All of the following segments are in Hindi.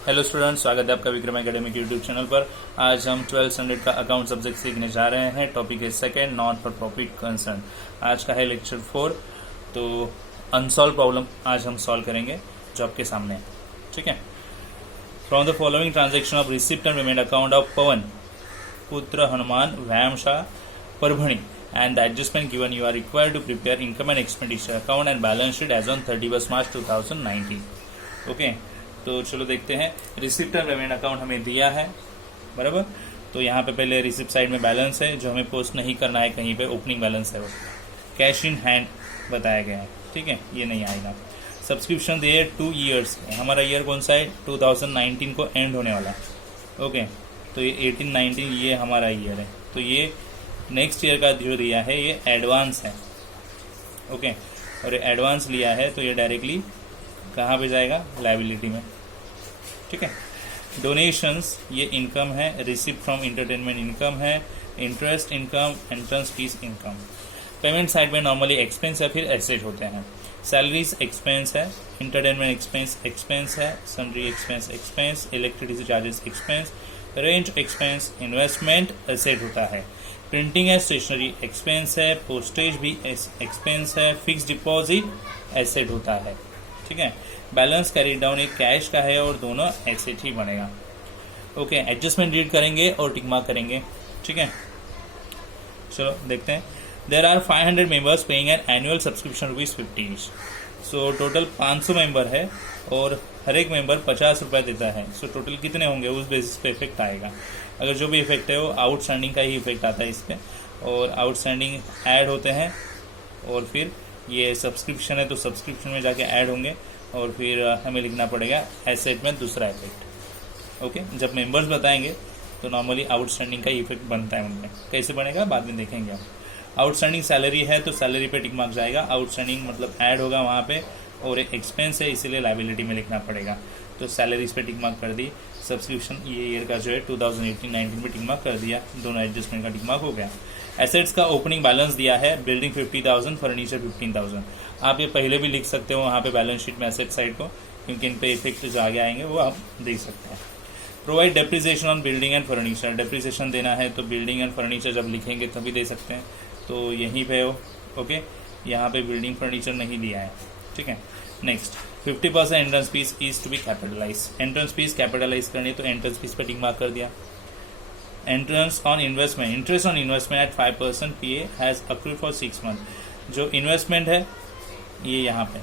हेलो स्टूडेंट्स, स्वागत है आपका विक्रम एकेडमिक यूट्यूब चैनल पर। आज हम 12th स्टैंडर्ड का अकाउंट सब्जेक्ट सीखने जा रहे हैं। टॉपिक है second, not for profit concern. आज का है लेक्चर 4। तो अनसॉल्व प्रॉब्लम आज हम सॉल्व करेंगे जो आपके सामने है। ठीक है। From the following transaction of receipt and payment account of Pavan Putra Hanuman Vyayam Shah Parbhani and the adjustment given, you are required to prepare income and expenditure account and balance sheet as on 31st March 2019. Okay, तो चलो देखते हैं। रिसिप्ट एंड पेमेंट अकाउंट हमें दिया है, बराबर। तो यहाँ पे पहले रिसिप्ट साइड में बैलेंस है जो हमें पोस्ट नहीं करना है कहीं पे, ओपनिंग बैलेंस है वो। कैश इन हैंड बताया गया है, ठीक है, ये नहीं आएगा। सब्सक्रिप्शन दिए 2 ईयर्स, हमारा ईयर कौन सा है? 2019 को एंड होने वाला है। ओके, तो ये 18-19 ये हमारा ईयर है। तो ये नेक्स्ट ईयर का जो दिया है ये एडवांस है। ओके, और ये एडवांस लिया है तो ये डायरेक्टली कहाँ पे जाएगा? लायबिलिटी में। ठीक है। डोनेशंस ये इनकम है, रिसिप्ट फ्रॉम इंटरटेनमेंट इनकम है, interest income, entrance fees income. Payment side में नॉर्मली एक्सपेंस या फिर एसेट होते हैं। सैलरीज एक्सपेंस है, इंटरटेनमेंट एक्सपेंस है, sundry expense, electricity charges expense, rent expense, investment asset होता है। प्रिंटिंग एंड स्टेशनरी एक्सपेंस है, पोस्टेज भी एक्सपेंस है, फिक्स डिपॉजिट एसेट होता है। ठीक है। बैलेंस कैरी डाउन एक कैश का है और दोनों एसेट ही बनेगा। ओके, एडजस्टमेंट रीड करेंगे और टिक मार्क करेंगे। ठीक है, चलो देखते हैं। There are 500 members paying an annual subscription ₹50। So total 500 member है और हर एक मेंबर 50 रुपये देता है। सो टोटल कितने होंगे उस बेसिस पे इफेक्ट आएगा। अगर जो भी इफेक्ट है वो आउटस्टैंडिंग का ही इफेक्ट आता है इस पर, और आउटस्टैंडिंग ऐड होते हैं और फिर ये सब्सक्रिप्शन है तो सब्सक्रिप्शन में जाके ऐड होंगे और फिर हमें लिखना पड़ेगा एसेट में दूसरा इफेक्ट। ओके, जब मेंबर्स बताएंगे तो नॉर्मली आउटस्टैंडिंग का इफेक्ट बनता है उनमें। कैसे बनेगा बाद में देखेंगे हम। आउटस्टैंडिंग सैलरी है तो सैलरी पे टिक मार्क जाएगा, आउटस्टैंडिंग मतलब ऐड होगा वहाँ पे, और एक एक्सपेंस है इसीलिए लायबिलिटी में लिखना पड़ेगा। तो सैलरीज पे टिक मार्क कर दी। सब्सक्रिप्शन ये ईयर का जो है 2018-19 में टिक मार्क कर दिया, दोनों एडजस्टमेंट का टिक मार्क हो गया। एसेट्स का ओपनिंग बैलेंस दिया है, बिल्डिंग 50,000, फर्नीचर 15,000। आप ये पहले भी लिख सकते हो वहाँ पे बैलेंस शीट में एसेट साइड को, क्योंकि इन पे इफेक्ट जो आगे आएंगे वो आप देख सकते हैं। Provide depreciation on building and furniture, depreciation देना है तो बिल्डिंग एंड फर्नीचर जब लिखेंगे तभी दे सकते हैं, तो यहीं पे हो। ओके, यहाँ पे बिल्डिंग फर्नीचर नहीं दिया है। ठीक है। Next, 50% entrance fees is to be capitalise. Entrance fees capitalise करनी तो एंट्रेंस फीस पे टिक मार्क कर दिया। Entrance on investment, interest on investment at 5% PA has accrued for 6 month. जो इन्वेस्टमेंट है ये यहाँ पे,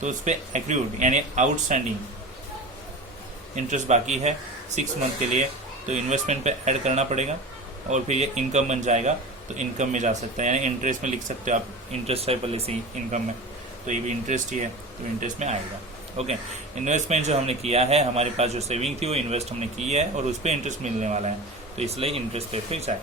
तो उस पर एक्रूड यानी आउटस्टैंडिंग इंटरेस्ट बाकी है 6 मंथ के लिए, तो इन्वेस्टमेंट पे ऐड करना पड़ेगा और फिर ये इनकम बन जाएगा, तो इनकम में जा सकता है, यानी इंटरेस्ट में लिख सकते हो आप। इंटरेस्ट है पहले से ही इनकम में, तो ये भी इंटरेस्ट ही है तो इंटरेस्ट में आएगा। ओके, इन्वेस्टमेंट जो हमने किया है, हमारे पास जो सेविंग थी वो इन्वेस्ट हमने की है और उस पर इंटरेस्ट मिलने वाला है, तो इसलिए इंटरेस्ट पे फिक्स है।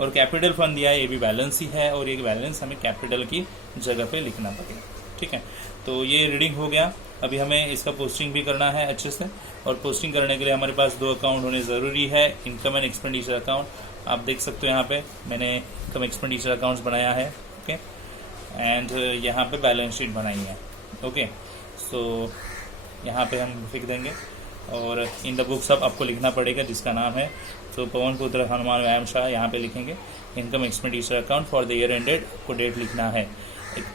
और कैपिटल फंड दिया है, ये भी बैलेंस ही है और ये बैलेंस हमें कैपिटल की जगह पे लिखना पड़ेगा। ठीक है, तो ये रीडिंग हो गया। अभी हमें इसका पोस्टिंग भी करना है अच्छे से, और पोस्टिंग करने के लिए हमारे पास 2 अकाउंट होने ज़रूरी है, इनकम एंड एक्सपेंडिचर अकाउंट। आप देख सकते हो यहाँ पे मैंने इनकम एक्सपेंडिचर अकाउंट्स बनाया है। ओके, एंड यहाँ पे बैलेंस शीट बनाई है। ओके, सो यहाँ पे हम लिख देंगे और इन द बुक्स आपको लिखना पड़ेगा जिसका नाम है, तो पवन पुत्र हनुमान व्यायाम शाह, यहाँ पे लिखेंगे। Income expenditure account for the year ended, आपको डेट लिखना है।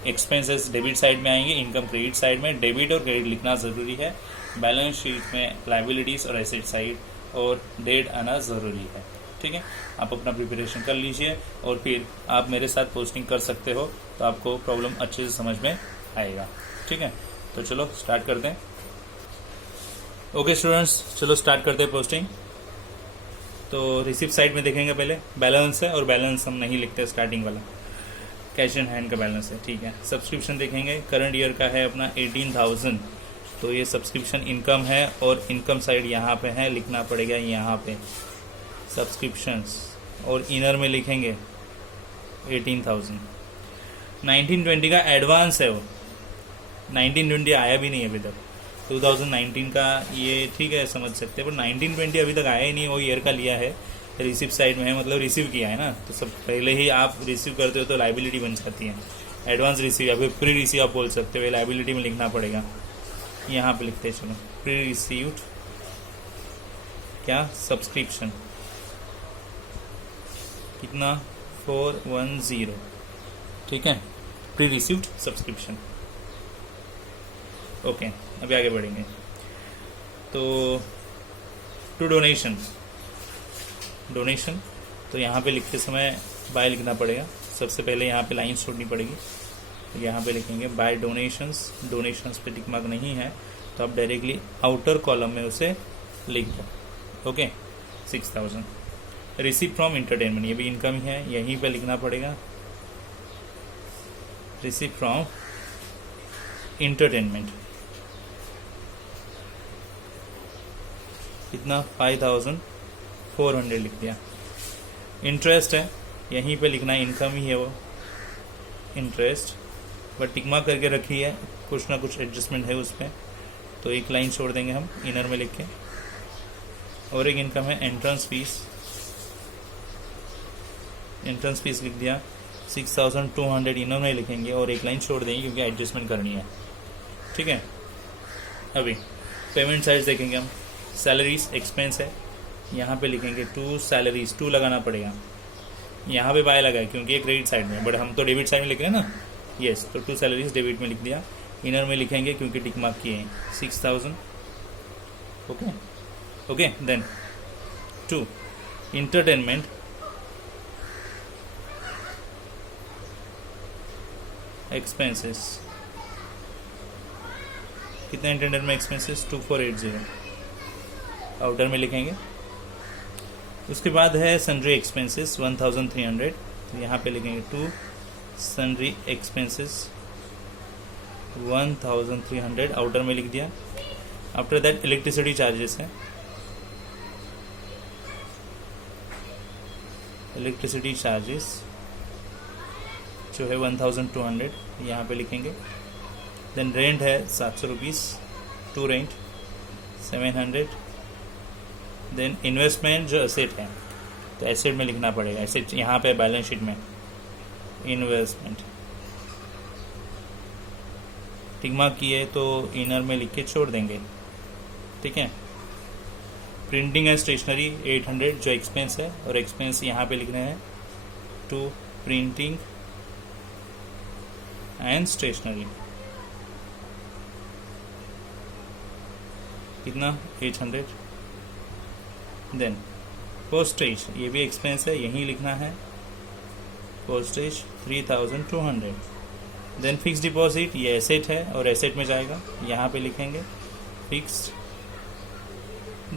एक्सपेंसेस डेबिट साइड में आएंगे, इनकम क्रेडिट साइड में। डेबिट और क्रेडिट लिखना ज़रूरी है। बैलेंस शीट में लायबिलिटीज़ और एसेट साइड और डेट आना ज़रूरी है। ठीक है, आप अपना प्रिपरेशन कर लीजिए और फिर आप मेरे साथ पोस्टिंग कर सकते हो, तो आपको प्रॉब्लम अच्छे से समझ में आएगा। ठीक है, तो चलो स्टार्ट करते हैं। ओके स्टूडेंट्स, चलो स्टार्ट करते हैं पोस्टिंग। तो रिसिप्ट साइड में देखेंगे पहले बैलेंस है, और बैलेंस हम नहीं लिखते स्टार्टिंग वाला, कैश इन हैंड का बैलेंस है। ठीक है, सब्सक्रिप्शन देखेंगे, करंट ईयर का है अपना 18,000, तो ये सब्सक्रिप्शन इनकम है और इनकम साइड यहाँ पे है, लिखना पड़ेगा यहाँ पे सब्सक्रिप्शंस, और इनर में लिखेंगे 18,000। 1920 का एडवांस है वो, 1920 आया भी नहीं अभी तक। 2019 का ये ठीक है समझ सकते हैं, पर 1920 अभी तक आया ही नहीं, वो ईयर का लिया है। रिसिप्ट साइड में है, मतलब रिसीव किया है ना, तो सब पहले ही आप रिसीव करते हो तो लायबिलिटी बन जाती है। एडवांस रिसीव या फिर प्री रिसीव आप बोल सकते हो, लायबिलिटी में लिखना पड़ेगा। यहाँ पे लिखते हैं, चलो प्री रिसीव्ड क्या, सब्सक्रिप्शन, कितना, 410, ठीक है, प्री रिसीव्ड सब्सक्रिप्शन। ओके, अभी आगे बढ़ेंगे। तो टू डोनेशन, डोनेशन तो यहाँ पे लिखते समय बाय लिखना पड़ेगा। सबसे पहले यहाँ पे लाइन छोड़नी पड़ेगी, तो यहाँ पे लिखेंगे बाय डोनेशंस। डोनेशंस पे टिक मार्क नहीं है तो आप डायरेक्टली आउटर कॉलम में उसे लिख दो। ओके, 6000। रिसीव फ्रॉम इंटरटेनमेंट, ये भी इनकम ही है, यहीं पे लिखना पड़ेगा। रिसीव फ्रॉम इंटरटेनमेंट, कितना, 5400 लिख दिया। इंटरेस्ट है, यहीं पे लिखना है, इनकम ही है वो, इंटरेस्ट, बट टिक मार्क करके रखी है, कुछ ना कुछ एडजस्टमेंट है उस पर, तो एक लाइन छोड़ देंगे हम इनर में लिख के। और एक इनकम है एंट्रेंस फीस, एंट्रेंस फीस लिख दिया, 6200 इनर में लिखेंगे और एक लाइन छोड़ देंगे क्योंकि एडजस्टमेंट करनी है, ठीक है। अभी पेमेंट साइज देखेंगे हम। सैलरीज एक्सपेंस है, यहाँ पे लिखेंगे टू सैलरीज, टू लगाना पड़ेगा। यहाँ पे बाय लगा है क्योंकि ये क्रेडिट साइड में, बट हम तो डेबिट साइड में लिख रहे हैं ना, यस, तो टू सैलरीज डेबिट में लिख दिया। इनर में लिखेंगे क्योंकि टिक मार्क किए हैं 6000। Okay okay, then to entertainment, expenses, कितने इंटरटेनमेंट में एक्सपेंसेस, 2480, आउटर में लिखेंगे। उसके बाद है सन्ड्री एक्सपेंसेस 1300, तो यहाँ पे लिखेंगे टू सन्ड्री एक्सपेंसेस 1300, आउटर में लिख दिया। आफ्टर दैट इलेक्ट्रिसिटी चार्जेस है, इलेक्ट्रिसिटी चार्जेस जो है 1200, यहाँ पे लिखेंगे। देन रेंट है 700 rupees, to rent 700। Then investment जो एसेट है, तो एसेट में लिखना पड़ेगा, एसेट यहाँ पे बैलेंस शीट में इन्वेस्टमेंट, टिक मार्क किए तो इनर में लिख के छोड़ देंगे, ठीक है। प्रिंटिंग एंड स्टेशनरी 800 जो एक्सपेंस है, और एक्सपेंस यहाँ पे लिखना है टू प्रिंटिंग एंड स्टेशनरी, कितना, 800। देन पोस्टेज, ये भी एक्सपेंस है, यहीं लिखना है, पोस्टेज 3200। देन फिक्स डिपॉजिट, ये एसेट है और एसेट में जाएगा, यहाँ पे लिखेंगे फिक्स्ड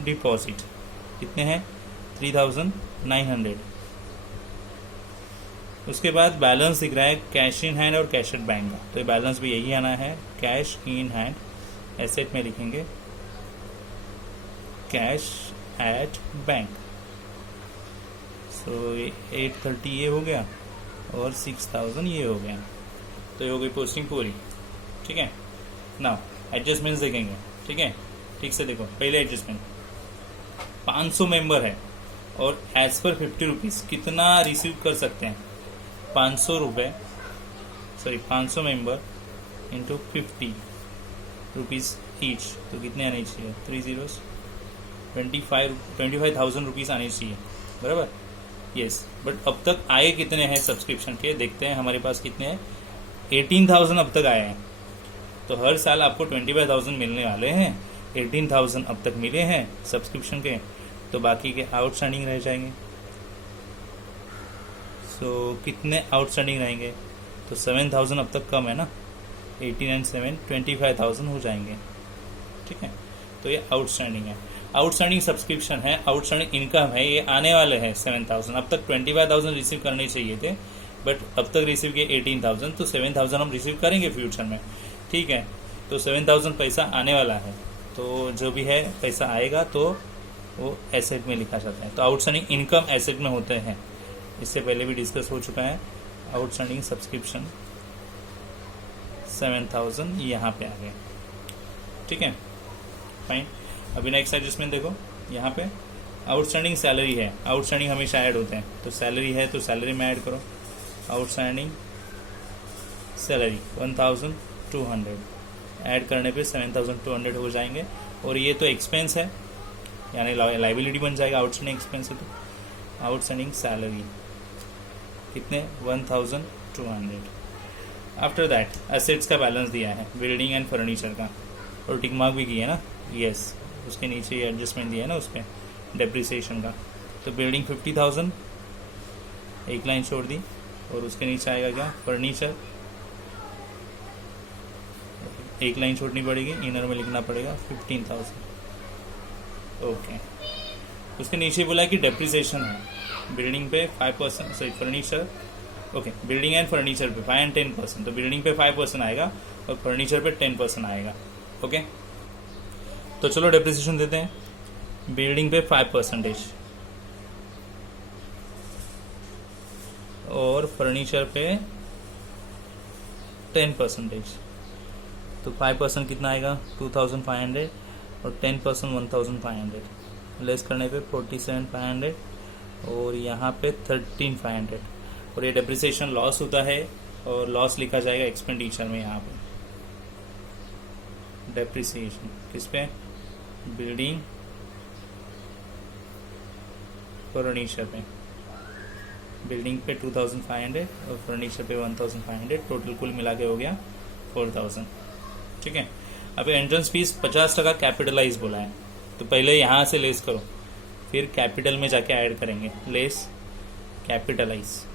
डिपॉजिट, कितने हैं, 3900। उसके बाद बैलेंस दिख रहा है कैश इन हैंड और कैश एट बैंक का, तो ये बैलेंस भी यही आना है, कैश इन हैंड, एसेट में लिखेंगे कैश एट बैंक। सो 830 ये हो गया और 6000 ये हो गया, तो ये हो गई पोस्टिंग पूरी, ठीक है। नाउ एडजस्टमेंट्स देखेंगे, ठीक है, ठीक से देखो। पहले एडजस्टमेंट 500 मेंबर है और एज पर 50 रुपीज़ कितना रिसीव कर सकते हैं, 500 रुपये, sorry 500 member into 50 rupees each, तो कितने आने चाहिए, 3 zeros, 25,000 रुपीज़ आने चाहिए, बराबर, यस। बट अब तक आए कितने हैं सब्सक्रिप्शन के, देखते हैं हमारे पास कितने हैं, 18,000 अब तक आए हैं। तो हर साल आपको 25,000 मिलने वाले हैं, 18,000 अब तक मिले हैं सब्सक्रिप्शन के, तो बाकी के आउटस्टैंडिंग रह जाएंगे। सो कितने आउटस्टैंडिंग रहेंगे, तो 7,000 अब तक कम है ना, 18 एंड 7 25,000 हो जाएंगे, ठीक है। तो ये आउटस्टैंडिंग है, आउटस्टैंडिंग सब्सक्रिप्शन है, आउटस्टैंडिंग इनकम है, ये आने वाले हैं 7,000। अब तक 25,000 रिसीव करने चाहिए थे, बट अब तक रिसीव किए 18,000, तो 7,000 हम रिसीव करेंगे फ्यूचर में, ठीक है। तो 7,000 पैसा आने वाला है, तो जो भी है पैसा आएगा तो वो एसेट में लिखा जाता है। तो आउटस्टैंडिंग इनकम एसेट में होते हैं, इससे पहले भी डिस्कस हो चुका है। आउटस्टैंडिंग सब्सक्रिप्शन 7,000 यहाँ पे आ गया, ठीक है, फाइन। अभी नेक्स्ट एडजस्टमेंट देखो, यहाँ पे आउटस्टैंडिंग सैलरी है, आउटस्टैंडिंग हमेशा ऐड होते हैं, तो सैलरी है तो सैलरी में ऐड करो, आउटस्टैंडिंग सैलरी 1,200 ऐड करने पे 7,200 हो जाएंगे। और ये तो एक्सपेंस है, यानी लाइबिलिटी बन जाएगा आउटस्टैंडिंग एक्सपेंस है तो आउटस्टैंडिंग सैलरी कितने 1200। आफ्टर दैट एसेट्स का बैलेंस दिया है बिल्डिंग एंड फर्नीचर का और टिक मार्क भी किया है ना, यस उसके नीचे एडजस्टमेंट दिया है ना उस पर डेप्रिसिएशन का। तो बिल्डिंग 50,000 एक लाइन छोड़ दी और उसके नीचे आएगा क्या फर्नीचर, एक लाइन छोड़नी पड़ेगी, इनर में लिखना पड़ेगा 15,000। ओके उसके नीचे बोला कि डेप्रिसिएशन है बिल्डिंग पे 5%, sorry furniture, okay building and furniture पे 5 एंड 10%, तो बिल्डिंग पे 5% आएगा और फर्नीचर पे 10% आएगा। ओके तो चलो डेप्रिसिएशन देते हैं, बिल्डिंग पे 5% और फर्नीचर पे 10%। तो 5% कितना आएगा 2,500 और 10% 1,500, लेस करने पे 47,500 और यहाँ पे 13,500। और ये डेप्रिसिएशन लॉस होता है और लॉस लिखा जाएगा एक्सपेंडिचर में। यहाँ पे डेप्रिसिएशन किस पे बिल्डिंग फर्नीचर पे, बिल्डिंग पे 2,500 और फर्नीचर पे 1,500, टोटल कुल मिला के हो गया 4,000। ठीक है अब एंट्रेंस फीस 50% कैपिटलाइज बोला है तो पहले यहाँ से लेस करो फिर कैपिटल में जाके ऐड करेंगे, लेस कैपिटलाइज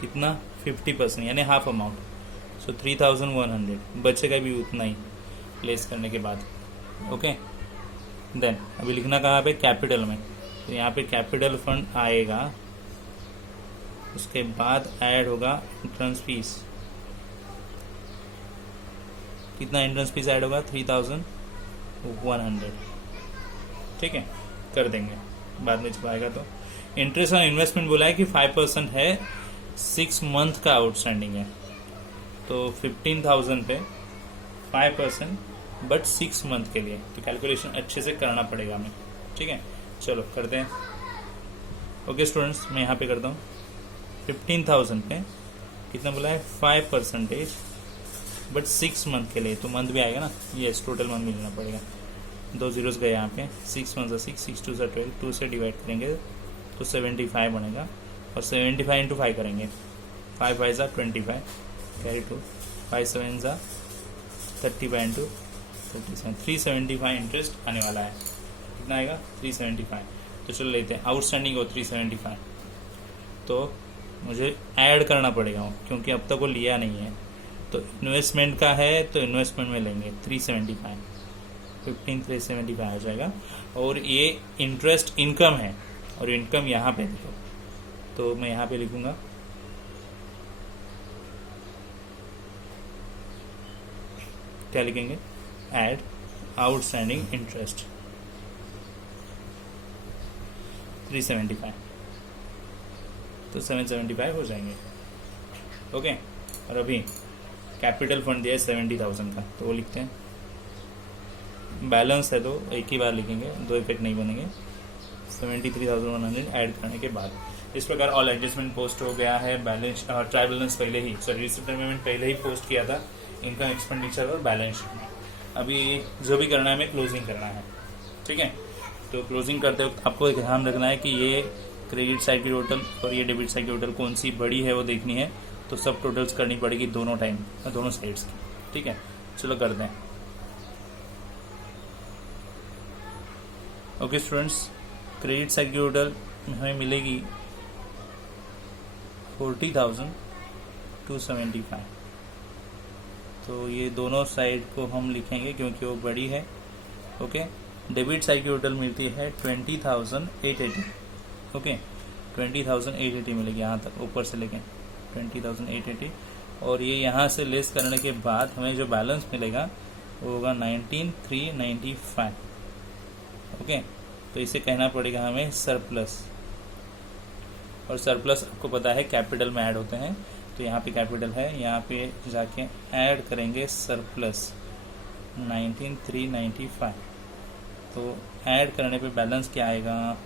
कितना 50% यानी हाफ अमाउंट, सो 3,100 बचेगा भी उतना ही लेस करने के बाद। ओके देन अभी लिखना कहाँ पे कैपिटल में, तो यहाँ पे कैपिटल फंड आएगा, उसके बाद ऐड होगा एंट्रेंस फीस, कितना एंट्रेंस फीस ऐड होगा 3,100। ठीक है कर देंगे बाद में जब आएगा। तो इंटरेस्ट ऑन इन्वेस्टमेंट बोला है कि 5% है, 6 मंथ का आउटस्टैंडिंग है, तो 15,000 पे 5% बट 6 मंथ के लिए, तो कैलकुलेशन अच्छे से करना पड़ेगा हमें। ठीक है चलो करते हैं। ओके स्टूडेंट्स मैं यहाँ पे करता हूँ 15,000 पे कितना बोला है 5% बट 6 मंथ के लिए, तो मंथ भी आएगा ना, यस टोटल मंथ मिलना पड़ेगा, 2 zeros गए यहाँ पे, 6 1 6, 6 2 12, 2 से डिवाइड करेंगे तो 75 बनेगा और 75 इंटू 5 करेंगे, 5 5 25 कैरी 2, 5 7 35 इंटू 37, 375 इंटरेस्ट आने वाला है। कितना आएगा 375। तो चलो लेते हैं आउटस्टैंडिंग हो 375, तो मुझे ऐड करना पड़ेगा क्योंकि अब तक वो लिया नहीं है, तो इन्वेस्टमेंट का है तो इन्वेस्टमेंट में लेंगे 375, 15,375 आ जाएगा। और ये इंटरेस्ट इनकम है और इनकम यहाँ पे लिखो, तो मैं यहाँ पे लिखूंगा क्या लिखेंगे ऐड आउटस्टैंडिंग इंटरेस्ट 375, तो 775 हो जाएंगे। ओके और अभी कैपिटल फंड दिया है 70,000 का, तो वो लिखते हैं, बैलेंस है तो एक ही बार लिखेंगे, दो इफेक्ट नहीं बनेंगे। 73,100 ऐड करने के बाद इस प्रकार ऑल एडजस्टमेंट पोस्ट हो गया है, बैलेंस ट्रायल बैलेंस पहले ही, सॉरी रिसिप्ट पेमेंट पहले ही पोस्ट किया था, इनकम एक्सपेंडिचर और बैलेंस शीट में। अभी जो भी करना है हमें क्लोजिंग करना है। ठीक है तो क्लोजिंग करते वक्त आपको एक ध्यान रखना है कि ये क्रेडिट साइड की टोटल और ये डेबिट साइड की टोटल कौन सी बड़ी है वो देखनी है, तो सब टोटल्स करनी पड़ेगी दोनों टाइम, दोनों साइड्स की। ठीक है चलो करते हैं। ओके स्टूडेंट्स क्रेडिट साइड की टोटल हमें मिलेगी 40,275, तो ये दोनों साइड को हम लिखेंगे क्योंकि वो बड़ी है। ओके डेबिट साइड की टोटल मिलती है 20,880। ओके 20,880 मिलेगी यहाँ तक ऊपर से लेके 20,880, और ये यहाँ से लेस करने के बाद हमें जो बैलेंस मिलेगा वो होगा 19,395। ओके तो इसे कहना पड़ेगा हमें सरप्लस, और सरप्लस आपको पता है कैपिटल में ऐड होते हैं, तो यहाँ पे कैपिटल है, यहाँ पे जाके ऐड करेंगे सरप्लस 19,395, तो ऐड करने पे बैलेंस क्या आएगा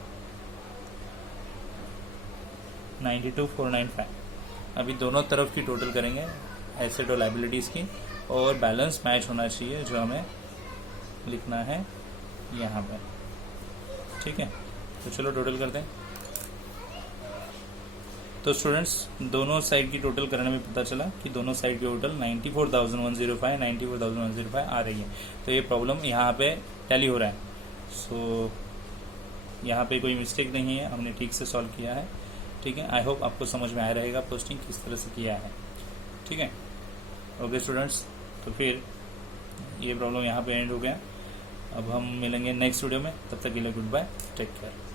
92,495। अभी दोनों तरफ की टोटल करेंगे एसेट और लाइबिलिटीज़ की, और बैलेंस मैच होना चाहिए जो हमें लिखना है यहाँ पे। ठीक है, तो चलो टोटल करते हैं। तो स्टूडेंट्स दोनों साइड की टोटल करने में पता चला कि दोनों साइड की टोटल 94,105 94,105 आ रही है। तो ये प्रॉब्लम यहाँ पे टैली हो रहा है। सो यहाँ पे कोई मिस्टेक नहीं है, हमने ठीक से सॉल्व किया है। ठीक है, आई होप आपको समझ में आया रहेगा पोस्टिंग किस तरह से किया है। ठीक है, ओके स्टूडेंट्स, तो फिर ये प्रॉब्लम यहाँ पे एंड हो गया। अब हम मिलेंगे नेक्स्ट वीडियो में, तब तक के लिए गुड बाय, टेक केयर।